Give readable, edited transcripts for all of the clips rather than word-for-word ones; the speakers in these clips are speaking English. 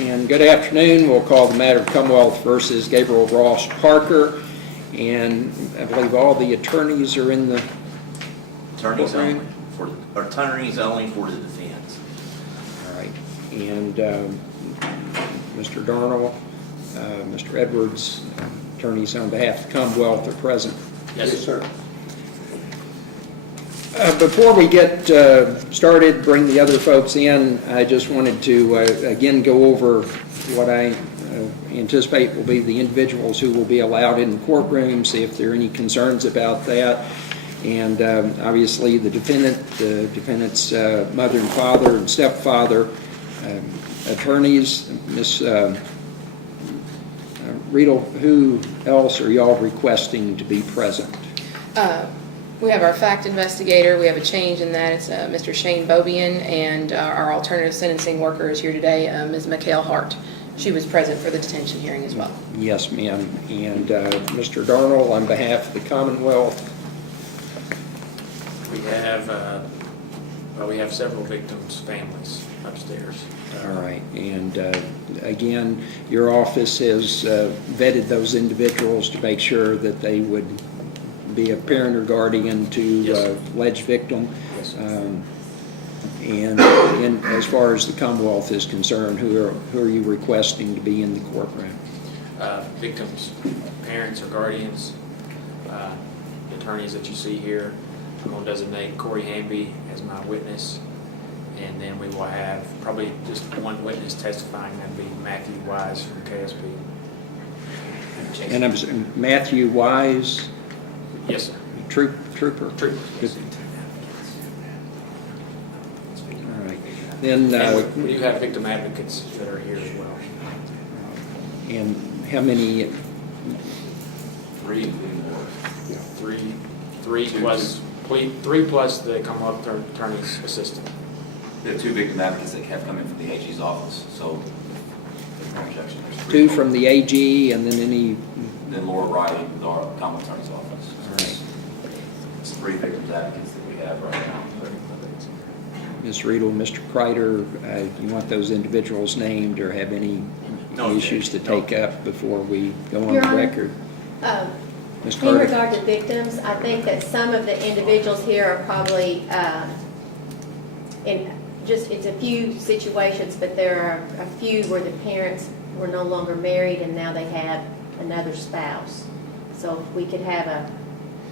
and good afternoon. We'll call the matter of Commonwealth versus Gabriel Ross Parker. And I believe all the attorneys are in the Attorneys only courtroom. attorneys only for the defense. All right. And Mr. Darnell, Mr. Edwards, attorneys on behalf of the Commonwealth are present. Yes, sir. Before we get started, bring the other folks in, I just wanted to again go over what I anticipate will be the individuals who will be allowed in the courtroom, see if there are any concerns about that. And obviously the defendant's mother and father and stepfather, attorneys, Ms. Riedel, who else are y'all requesting to be present? We have our fact investigator. We have a change in that. It's Mr. Shane Bobian, and our alternative sentencing worker is here today, Ms. Mikhail Hart. She was present for the detention hearing as well. Yes, ma'am. And Mr. Darnell, on behalf of the Commonwealth. We have several victims' families upstairs. All right. And again, your office has vetted those individuals to make sure that they would be a parent or guardian to Yes. alleged victim. Yes. And as far as the Commonwealth is concerned, who are you requesting to be in the courtroom? Victims' parents or guardians, the attorneys that you see here. I'm going to designate Corey Hamby as my witness, and then we will have probably just one witness testifying. That would be Matthew Wise from KSP. And I'm Matthew Wise, Yes, sir. trooper. Trooper. Yes. All right. Then, And we do have victim advocates that are here as well. and how many? Three. Three plus the Commonwealth Attorney's assistant. We have two victim advocates that have come in from the AG's office, so there's no objection. There's Two three. from the AG, and then any? Then Laura Riley with our common attorney's office. All right. It's three victim advocates that we have right now. Ms. Riedel, Mr. Kreider, you want those individuals named or have any No issues to objection. take up before we go on Your the Honor, record? Ms. In Carter? regard to victims, I think that some of the individuals here are probably, it's a few situations, but there are a few where the parents were no longer married and now they have another spouse. So if we could have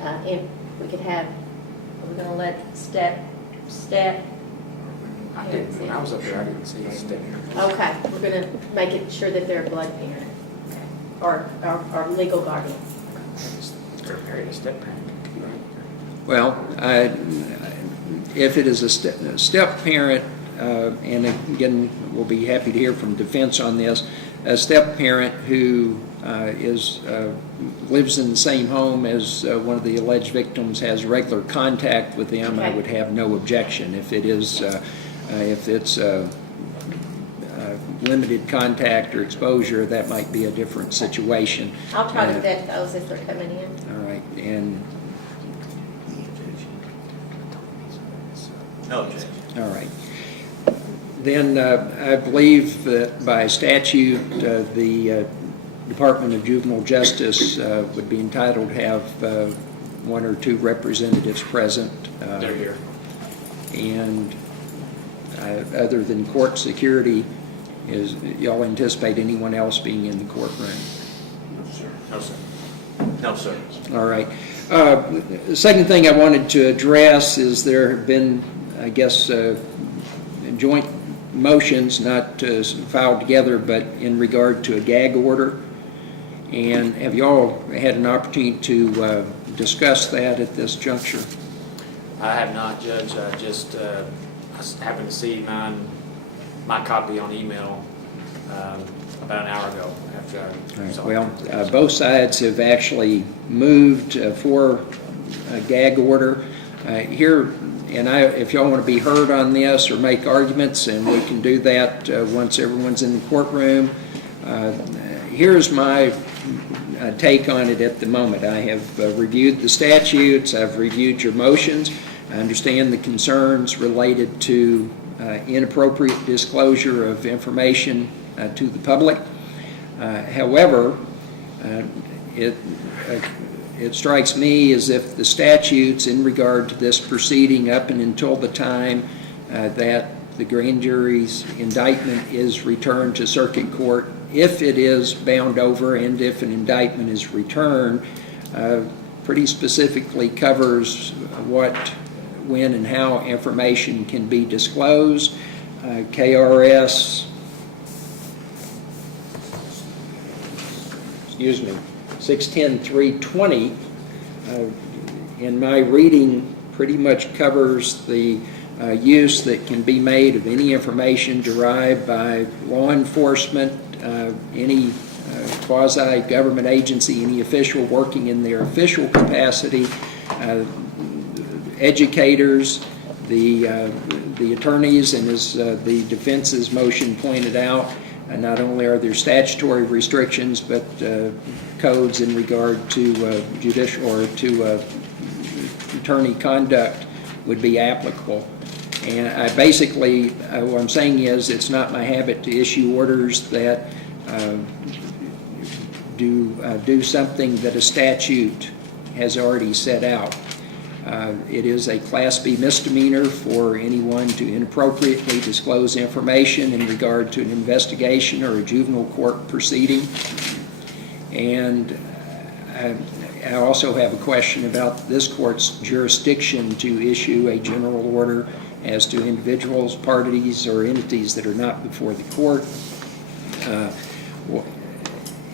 are we gonna let step? When I was up there, I didn't see a step. Okay, we're gonna make it sure that they're a blood parent or legal guardian. They're married a step parent. Well, if it is a step parent, and again, we'll be happy to hear from defense on this, a step parent who lives in the same home as one of the alleged victims, has regular contact with them, I Okay. would have no objection. If it's limited contact or exposure, that might be a different situation. I'll try to vet those as they're coming in. All right, and No objection. all right. Then I believe that by statute, the Department of Juvenile Justice would be entitled to have one or two representatives present. They're here. And other than court security, y'all anticipate anyone else being in the courtroom? No, sir. No, sir. All right. The second thing I wanted to address is there have been, I guess, joint motions, not filed together, but in regard to a gag order. And have you all had an opportunity to discuss that at this juncture? I have not, Judge. I just happened to see my copy on email about an hour ago after I saw it. Well, both sides have actually moved for a gag order. Here, and if y'all want to be heard on this or make arguments, and we can do that once everyone's in the courtroom. Here's my take on it at the moment. I have reviewed the statutes, I've reviewed your motions, I understand the concerns related to inappropriate disclosure of information to the public. However, it strikes me as if the statutes in regard to this proceeding up and until the time that the grand jury's indictment is returned to circuit court, if it is bound over and if an indictment is returned, pretty specifically covers what, when, and how information can be disclosed. KRS 610.320, in my reading, pretty much covers the use that can be made of any information derived by law enforcement, any quasi-government agency, any official working in their official capacity, educators, the attorneys, and as the defense's motion pointed out, not only are there statutory restrictions, but codes in regard to judicial or to attorney conduct would be applicable. And I basically, what I'm saying is, it's not my habit to issue orders that do something that a statute has already set out. It is a Class B misdemeanor for anyone to inappropriately disclose information in regard to an investigation or a juvenile court proceeding. And I also have a question about this court's jurisdiction to issue a general order as to individuals, parties, or entities that are not before the court.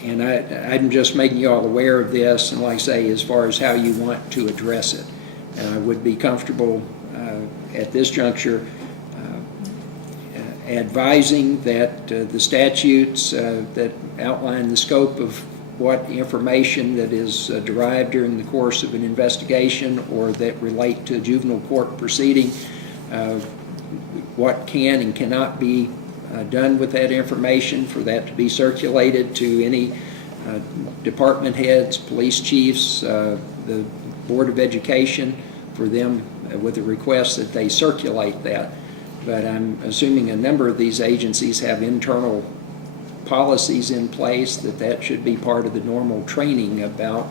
And I'm just making you all aware of this, and like I say, as far as how you want to address it. I would be comfortable at this juncture advising that the statutes that outline the scope of what information that is derived during the course of an investigation or that relate to a juvenile court proceeding, what can and cannot be done with that information, for that to be circulated to any department heads, police chiefs, the Board of Education, for them with a request that they circulate that. But I'm assuming a number of these agencies have internal policies in place that should be part of the normal training about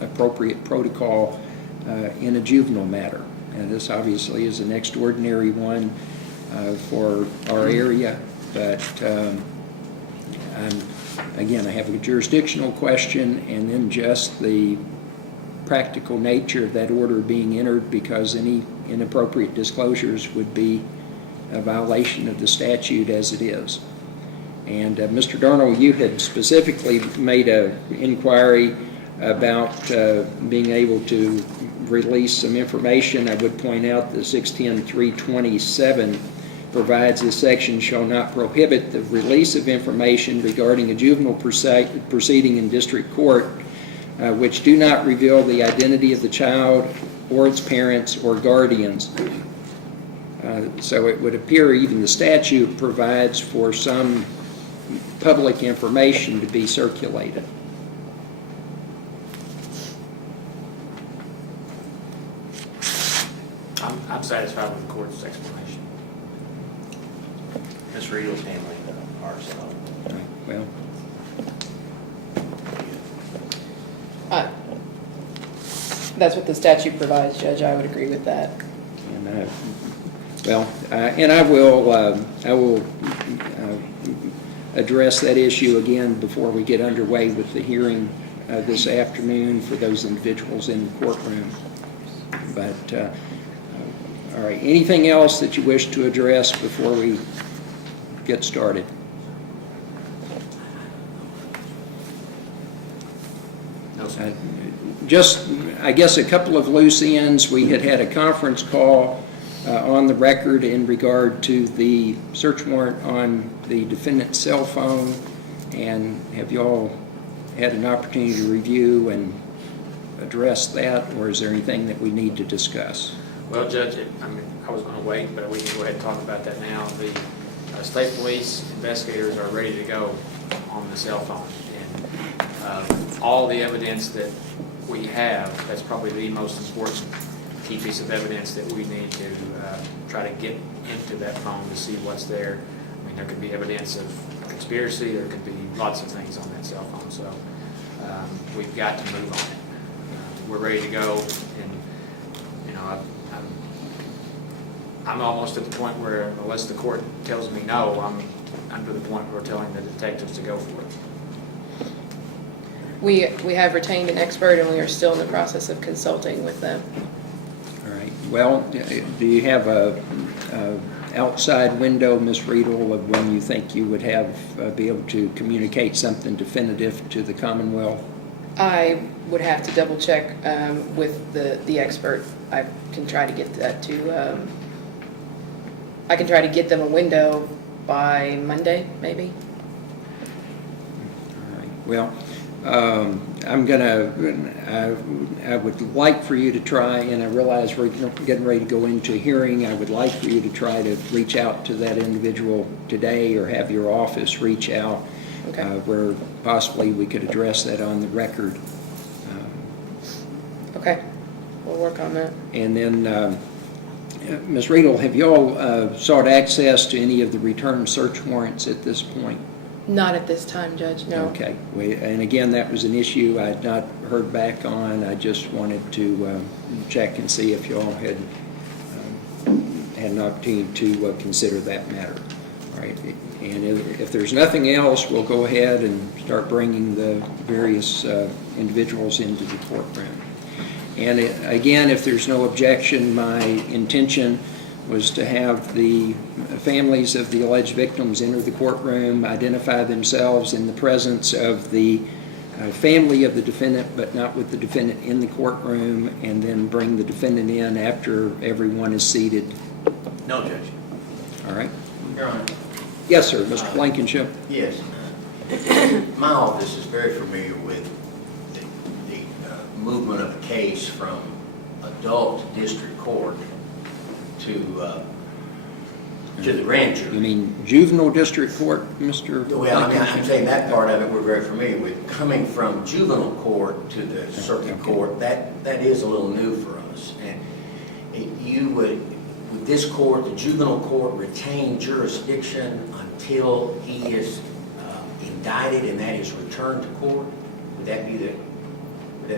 appropriate protocol in a juvenile matter. And this obviously is an extraordinary one for our area, but again, I have a jurisdictional question, and then just the practical nature of that order being entered, because any inappropriate disclosures would be a violation of the statute as it is. And Mr. Darnell, you had specifically made an inquiry about being able to release some information. I would point out that 610.327 provides this section shall not prohibit the release of information regarding a juvenile proceeding in district court which do not reveal the identity of the child or its parents or guardians. So it would appear even the statute provides for some public information to be circulated. I'm satisfied with the court's explanation. Ms. Reed was handling ours. Well, That's what the statute provides, Judge. I would agree with that. and and I will address that issue again before we get underway with the hearing this afternoon for those individuals in the courtroom. But all right, anything else that you wish to address before we get started? No, sir. Just, I guess, a couple of loose ends. We had a conference call on the record in regard to the search warrant on the defendant's cell phone, and have you all had an opportunity to review and address that, or is there anything that we need to discuss? Well, Judge, I was going to wait, but we can go ahead and talk about that now. The state police investigators are ready to go on the cell phone, and all the evidence that we have, that's probably the most important key piece of evidence that we need to try to get into that phone to see what's there. I mean, there could be evidence of conspiracy, there could be lots of things on that cell phone, so we've got to move on it. We're ready to go, and, you know, I'm almost at the point where unless the court tells me no, I'm to the point where we're telling the detectives to go for it. We have retained an expert, and we are still in the process of consulting with them. All right. Well, do you have a outside window, Ms. Riedel, of when you think you would be able to communicate something definitive to the Commonwealth? I would have to double check with the expert. I can try to get that to, I can try to get them a window by Monday, maybe. All right. Well, I would like for you to try, and I realize we're getting ready to go into a hearing, I would like for you to try to reach out to that individual today, or have your office reach out, Okay. where possibly we could address that on the record. Okay, we'll work on that. And then, Ms. Riedel, have you all sought access to any of the return search warrants at this point? Not at this time, Judge, no. Okay, and again, that was an issue I had not heard back on. I just wanted to check and see if you all had had an opportunity to consider that matter. All right, and if there's nothing else, we'll go ahead and start bringing the various individuals into the courtroom. And again, if there's no objection, my intention was to have the families of the alleged victims enter the courtroom, identify themselves in the presence of the family of the defendant, but not with the defendant in the courtroom, and then bring the defendant in after everyone is seated. No, Judge. All right? Your Honor. Yes, sir. Mr. Blankenship. Yes. My office is very familiar with the movement of the case from adult district court to the grand You jury. mean juvenile district court, Mr. Well, I mean, I'm Blankenship? saying that part of it we're very familiar with. Coming from juvenile court to the circuit Okay. court, that is a little new for us. And you would, with this court, the juvenile court, retain jurisdiction until he is indicted and that is returned to court? Would that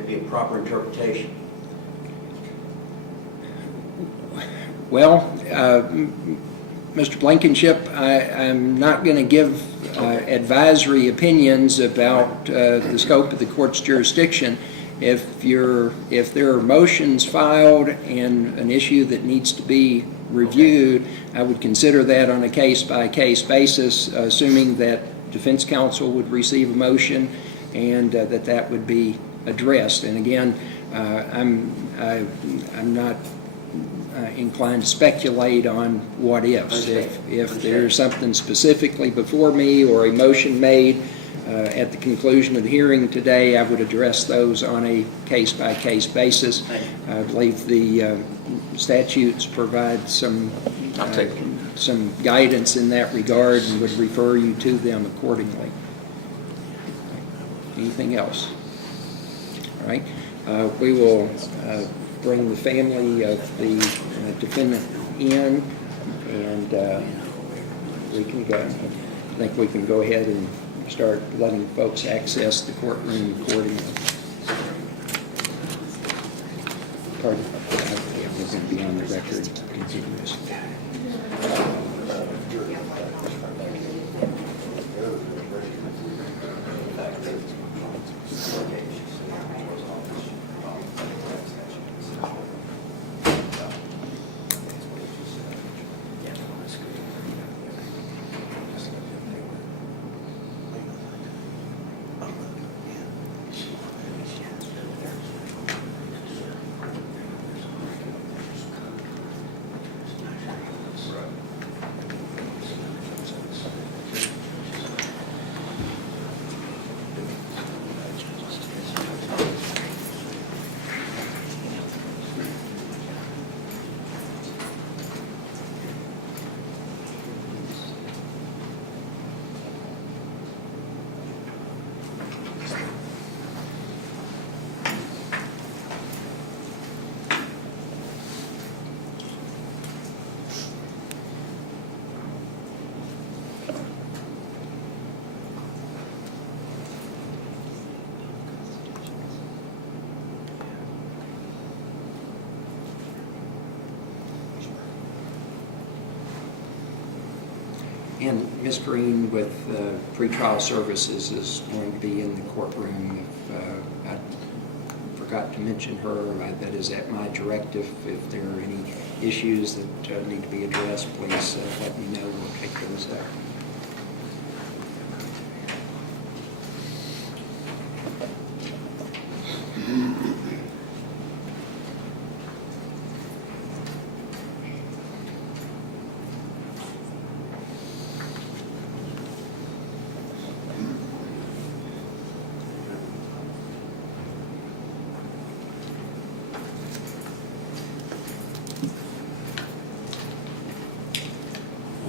be a proper interpretation? Well, Mr. Blankenship, I'm not going to give advisory opinions about the scope of the court's jurisdiction. If there are motions filed and an issue that needs to be reviewed, I would consider that on a case-by-case basis, assuming that defense counsel would receive a motion and that would be addressed. And again, I'm not inclined to speculate on what ifs. If there's something specifically before me or a motion made at the conclusion of the hearing today, I would address those on a case-by-case basis. I believe the statutes provide some guidance in that regard and would refer you to them accordingly. Anything else? All right. We will bring the family of the defendant in, and we can go. I think we can go ahead and start letting folks access the courtroom accordingly. Pardon? Yeah, we're going to be on the record. Continuous. And Ms. Green with pretrial services is going to be in the courtroom. If I forgot to mention her, that is at my directive. If there are any issues that need to be addressed, please let me know. We'll take those up.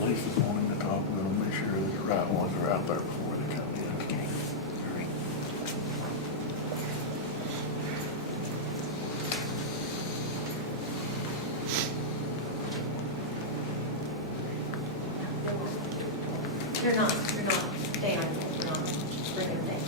Lisa's wanting to talk, we're gonna make sure that the right ones are out there before they come in. Okay. All right. They're not down, they're not bringing them down.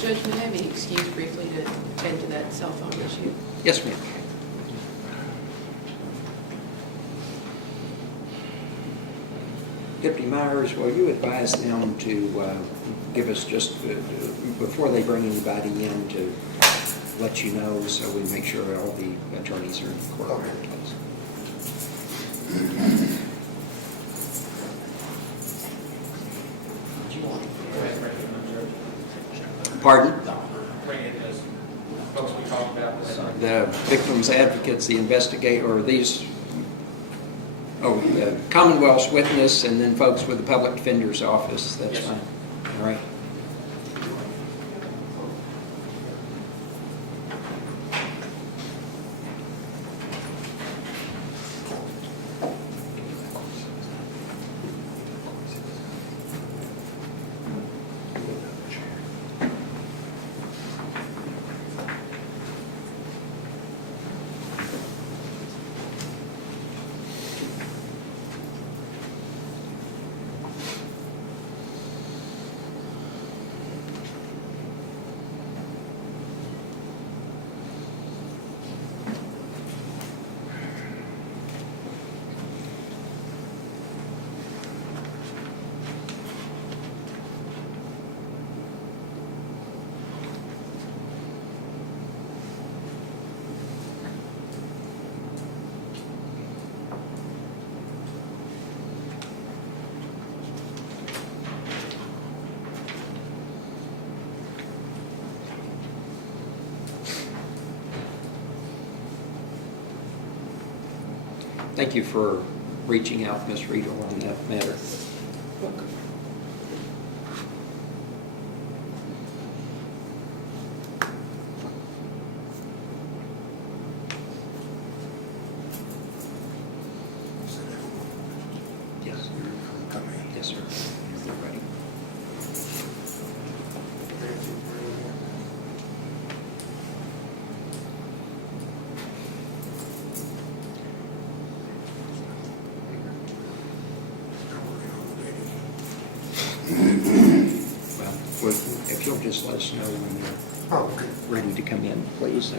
Judge, may I have you excuse briefly to attend to that cell phone issue? Yes, ma'am. Deputy Myers, will you advise them to give us just, before they bring anybody in, to let you know so we make sure all the attorneys are in court. Okay. Pardon? Bring in those folks we talked about. The victims advocates, the investigate, or these, the Commonwealth's witness, and then folks with the public defender's office, that's Yes, sir. fine. All right. Thank you for reaching out, Ms. Riedel, on that matter. Yes. Yes, sir. You're ready. Well, if you'll just let us know when you're ready to come in, please.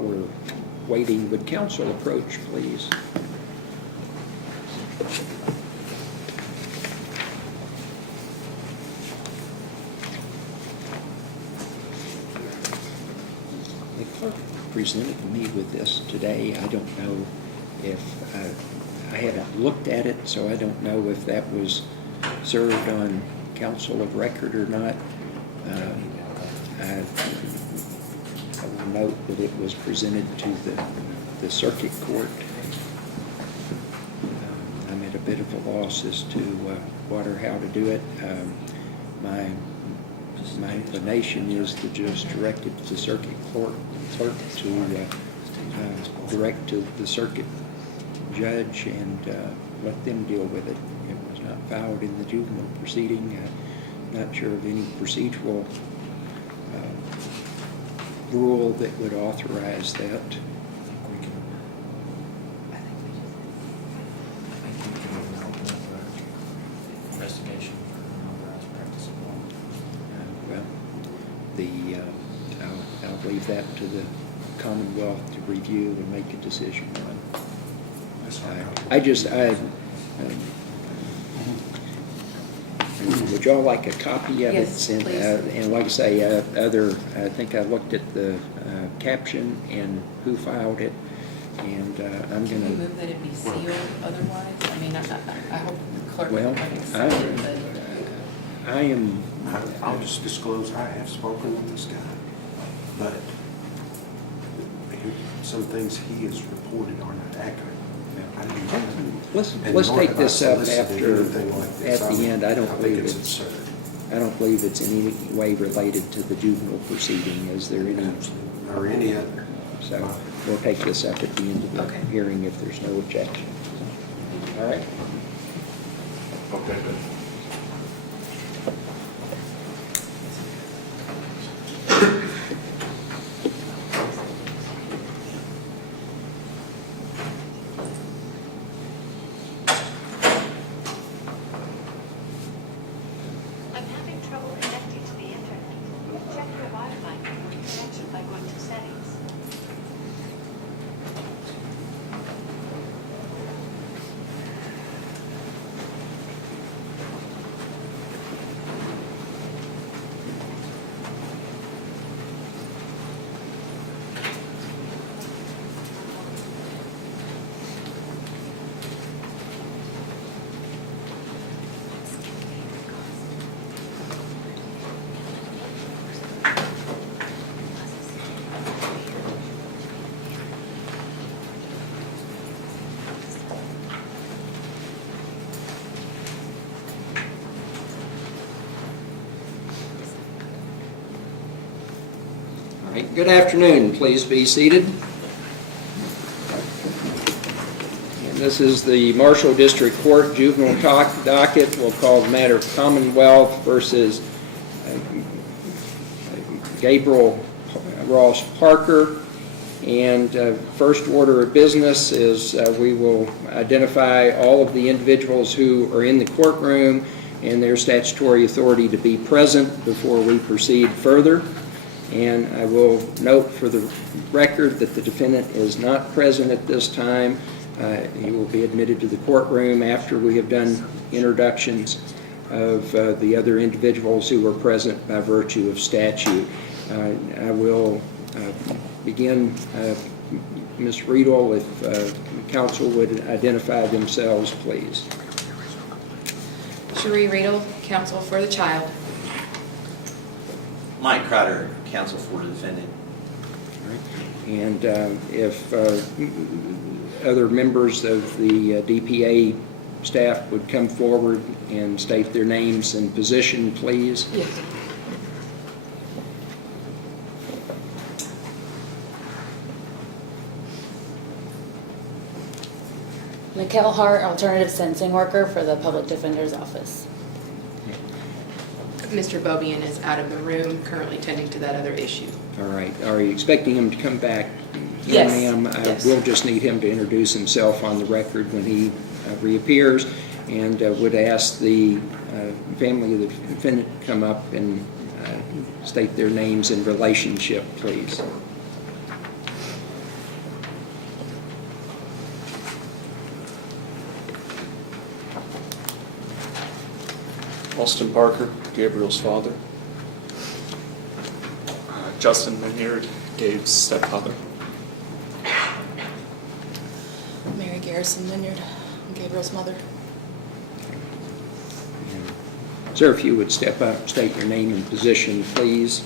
we're waiting, would council approach, please? The clerk presented me with this today. I don't know if, I haven't looked at it, so I don't know if that was served on council of record or not. I will note that it was presented to the circuit court. I'm at a bit of a loss as to what or how to do it. My inclination is to just direct it to the circuit clerk to direct to the circuit judge and let them deal with it. It was not filed in the juvenile proceeding. Not sure of any procedural rule that would authorize that. Investigation for unauthorized practice of law. Well, I'll leave that to the Commonwealth to review and make a decision on. Would y'all like a copy of it? Yes, And, please. and like I say, I think I looked at the caption and who filed it, and I'm Can we gonna, move that it be sealed otherwise? I mean, I hope the clerk Well, would accept it, but. I am, I'll just disclose, I have spoken with this guy, but some things he has reported are not accurate. I didn't- let's and let's nor take have I this up solicited after, anything like this. at the end. I don't believe think it's, absurd. I don't believe it's in any way related to the juvenile proceeding. Is there any? Absolutely. Or any other. So we'll take this up at the end of the Okay. hearing if there's no objection. All right? Okay, good. I'm having trouble connecting to the internet. Check your Wi-Fi for connection by going to settings. All right, good afternoon. Please be seated. And this is the Marshall District Court Juvenile Docket. We'll call the matter Commonwealth versus Gabriel Ross Parker. And first order of business is we will identify all of the individuals who are in the courtroom and their statutory authority to be present before we proceed further. And I will note for the record that the defendant is not present at this time. He will be admitted to the courtroom after we have done introductions of the other individuals who were present by virtue of statute. I will begin, Ms. Riedel, if counsel would identify themselves, please. Cherie Riedel, counsel for the child. Mike Crowder, counsel for the defendant. And if other members of the DPA staff would come forward and state their names and position, please. Yes. Mikkel Hart, alternative sentencing worker for the Public Defender's Office. Mr. Bobian is out of the room, currently tending to that other issue. All right. Are you expecting him to come back? Yes. Ma'am, Yes. we'll just need him to introduce himself on the record when he reappears, and would ask the family of the defendant to come up and state their names and relationship, please. Austin Parker, Gabriel's father. Justin Minyard, Gabe's stepfather. Mary Garrison Vineyard, Gabriel's mother. Sir, if you would step up, state your name and position, please.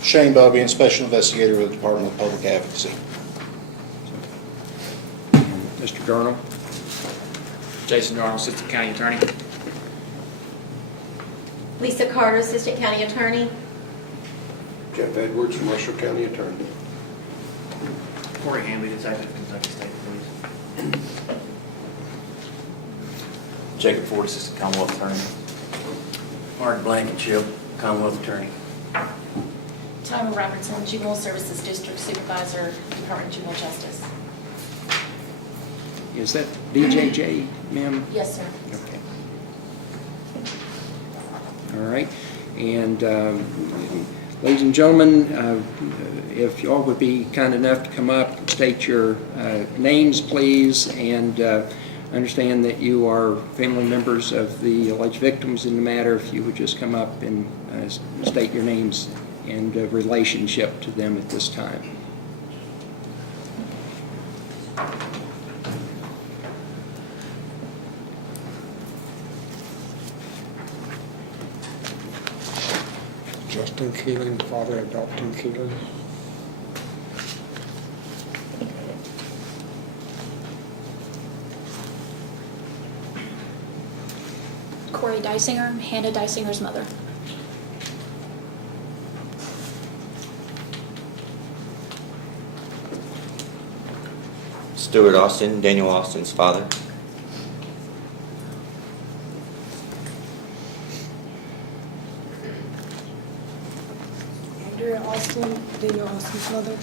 Shane Bobby, Special Investigator with the Department of Public Advocacy. Mr. Darnell? Jason Darnell, Assistant County Attorney. Lisa Carter, Assistant County Attorney. Jeff Edwards, Marshall County Attorney. Corey Hamby, Detective, Kentucky State Police. Jacob Ford, Assistant Commonwealth Attorney. Mark Blankenship, Commonwealth Attorney. Tyler Robertson, Juvenile Services District Supervisor, Department of Juvenile Justice. Is that DJJ, ma'am? Yes, sir. Okay. All right. And ladies and gentlemen, if y'all would be kind enough to come up, state your names, please, and understand that you are family members of the alleged victims in the matter. If you would just come up and state your names and relationship to them at this time. Justin Keeling, father of Dalton Keeling. Corey Dysinger, Hannah Dysinger's mother. Stuart Austin, Daniel Austin's father. Andrea Austin, Daniel Austin's mother.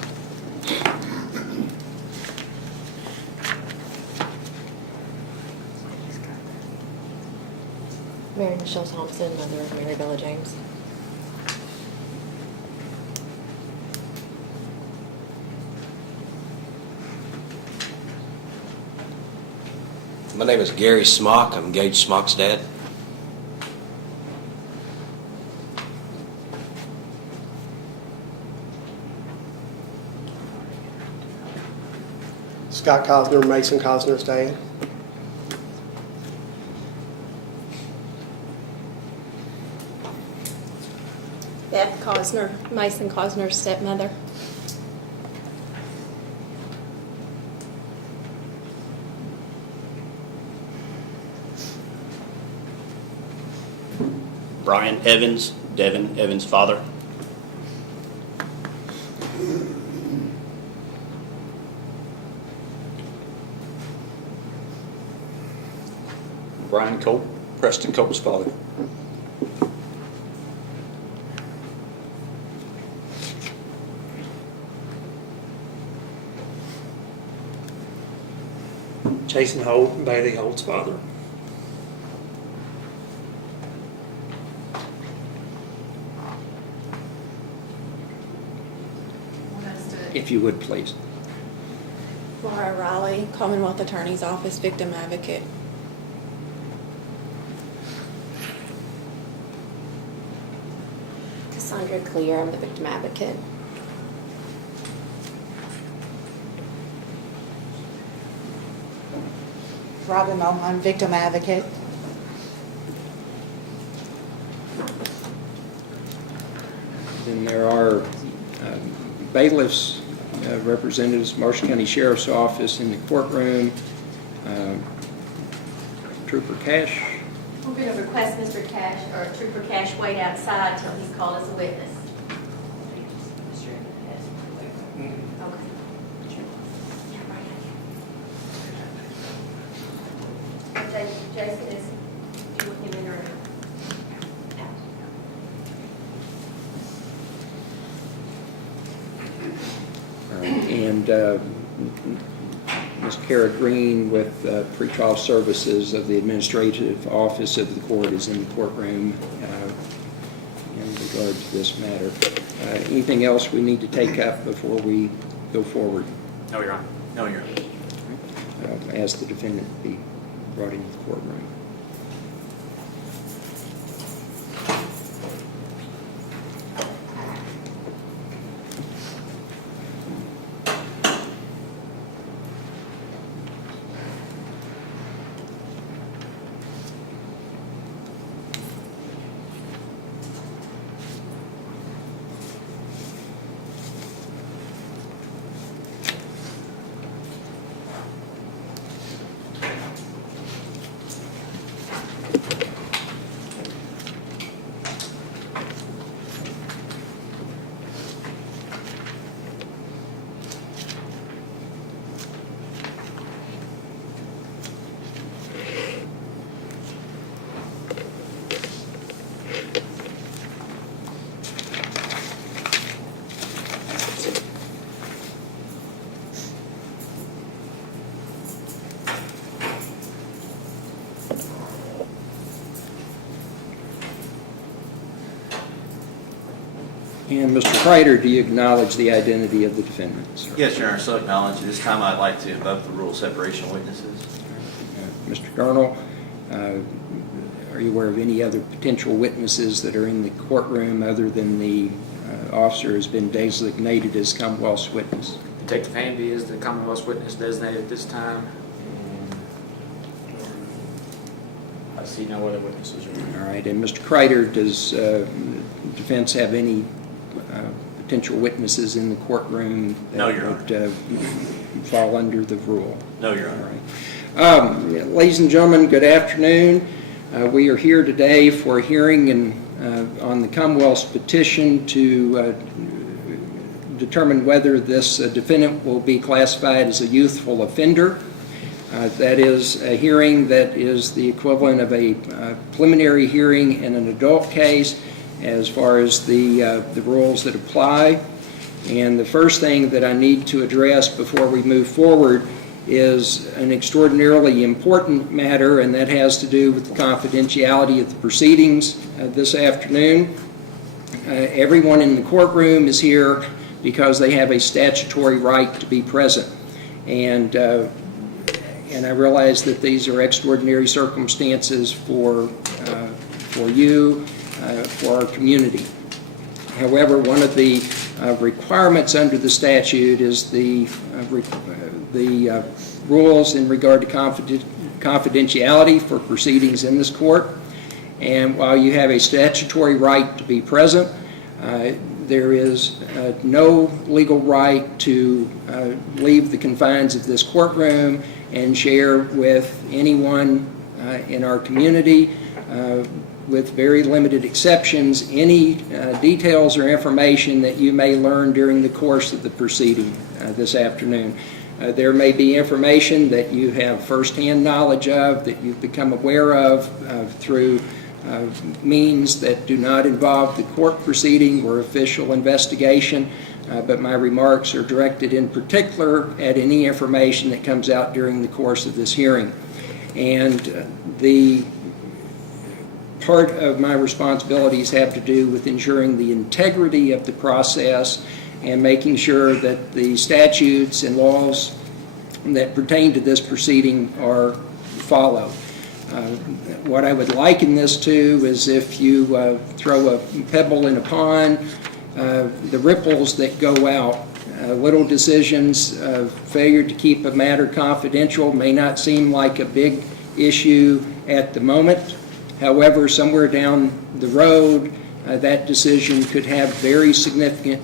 Mary Michelle Thompson, mother of Mary Bella James. My name is Gary Smock. I'm Gage Smock's dad. Scott Cosner, Mason Cosner's dad. Beth Cosner, Mason Cosner's stepmother. Brian Evans, Devin Evans' father. Brian Cope, Preston Cope's father. Jason Holt, Bailey Holt's father. If you would, please. Laura Riley, Commonwealth Attorney's Office, Victim Advocate. Cassandra Clear, I'm the Victim Advocate. Robin Mohun, Victim Advocate. Then there are bailiffs, representatives, Marshall County Sheriff's Office in the courtroom. Trooper Cash. We're going to request Mr. Cash, or Trooper Cash, wait outside until he's called as a witness. Okay. Jason is, do you want him in or out? And Ms. Kara Green with pretrial services of the Administrative Office of the Court is in the courtroom in regard to this matter. Anything else we need to take up before we go forward? No, Your Honor. No, Your Honor. Ask the defendant to be brought into the courtroom. And Mr. Kreider, do you acknowledge the identity of the defendants? Yes, Your Honor, so acknowledged. This time I'd like to invoke the rule of separation of witnesses. Mr. Darnell, are you aware of any other potential witnesses that are in the courtroom other than the officer has been designated as Commonwealth's witness? Detective Hamby is the Commonwealth's witness designated at this time. And I see no other witnesses. All right, and Mr. Kreider, does defense have any potential witnesses in the courtroom No, that Your would fall under the rule? No, Your All Honor. right. Ladies and gentlemen, good afternoon. We are here today for a hearing on the Commonwealth's petition to determine whether this defendant will be classified as a youthful offender. That is a hearing that is the equivalent of a preliminary hearing in an adult case as far as the rules that apply. And the first thing that I need to address before we move forward is an extraordinarily important matter, and that has to do with the confidentiality of the proceedings this afternoon. Everyone in the courtroom is here because they have a statutory right to be present. And I realize that these are extraordinary circumstances for you, for our community. However, one of the requirements under the statute is the rules in regard to confidentiality for proceedings in this court. And while you have a statutory right to be present, there is no legal right to leave the confines of this courtroom and share with anyone in our community, with very limited exceptions, any details or information that you may learn during the course of the proceeding this afternoon. There may be information that you have firsthand knowledge of, that you've become aware of through means that do not involve the court proceeding or official investigation, but my remarks are directed in particular at any information that comes out during the course of this hearing. And the part of my responsibilities have to do with ensuring the integrity of the process and making sure that the statutes and laws that pertain to this proceeding are followed. What I would liken this to is if you throw a pebble in a pond, the ripples that go out, little decisions, failure to keep a matter confidential may not seem like a big issue at the moment. However, somewhere down the road, that decision could have very significant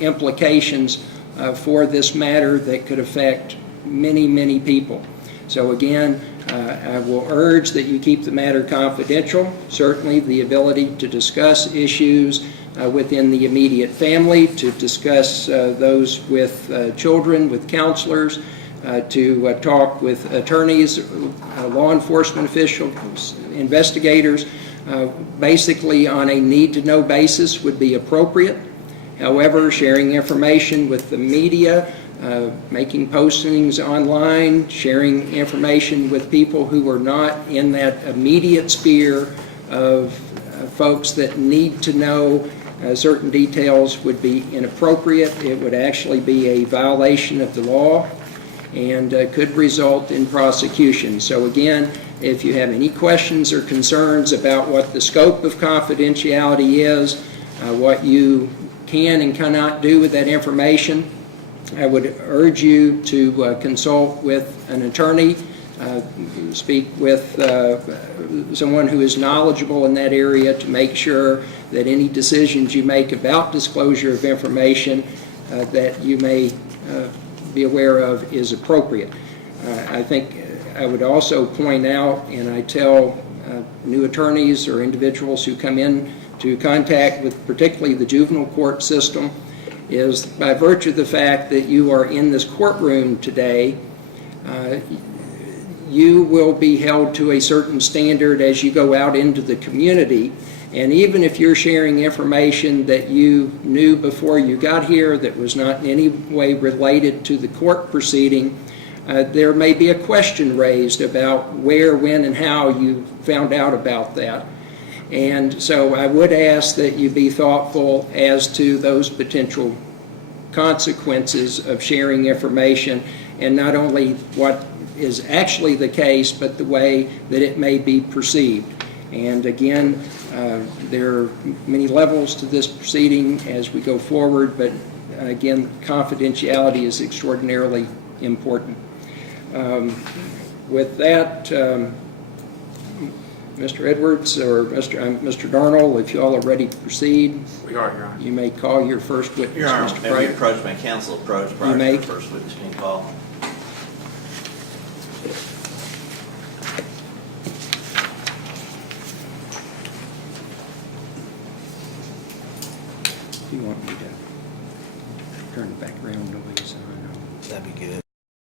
implications for this matter that could affect many, many people. So again, I will urge that you keep the matter confidential. Certainly the ability to discuss issues within the immediate family, to discuss those with children, with counselors, to talk with attorneys, law enforcement officials, investigators, basically on a need-to-know basis would be appropriate. However, sharing information with the media, making postings online, sharing information with people who are not in that immediate sphere of folks that need to know certain details would be inappropriate. It would actually be a violation of the law. and could result in prosecution. So again, if you have any questions or concerns about what the scope of confidentiality is, what you can and cannot do with that information, I would urge you to consult with an attorney, speak with someone who is knowledgeable in that area to make sure that any decisions you make about disclosure of information that you may be aware of is appropriate. I think I would also point out, and I tell new attorneys or individuals who come in to contact with particularly the juvenile court system, is by virtue of the fact that you are in this courtroom today, you will be held to a certain standard as you go out into the community. And even if you're sharing information that you knew before you got here that was not in any way related to the court proceeding, there may be a question raised about where, when, and how you found out about that. And so I would ask that you be thoughtful as to those potential consequences of sharing information, and not only what is actually the case, but the way that it may be perceived. And again, there are many levels to this proceeding as we go forward, but again, confidentiality is extraordinarily important. With that, Mr. Edwards or Mr. Darnell, if you all are ready to proceed, We are, Your Honor. you may call your first witness, Your Honor, Mr. may we Prater. approach, may counsel approach prior You to may. the first witness being called? If you want me to turn the background noise on. That'd be good.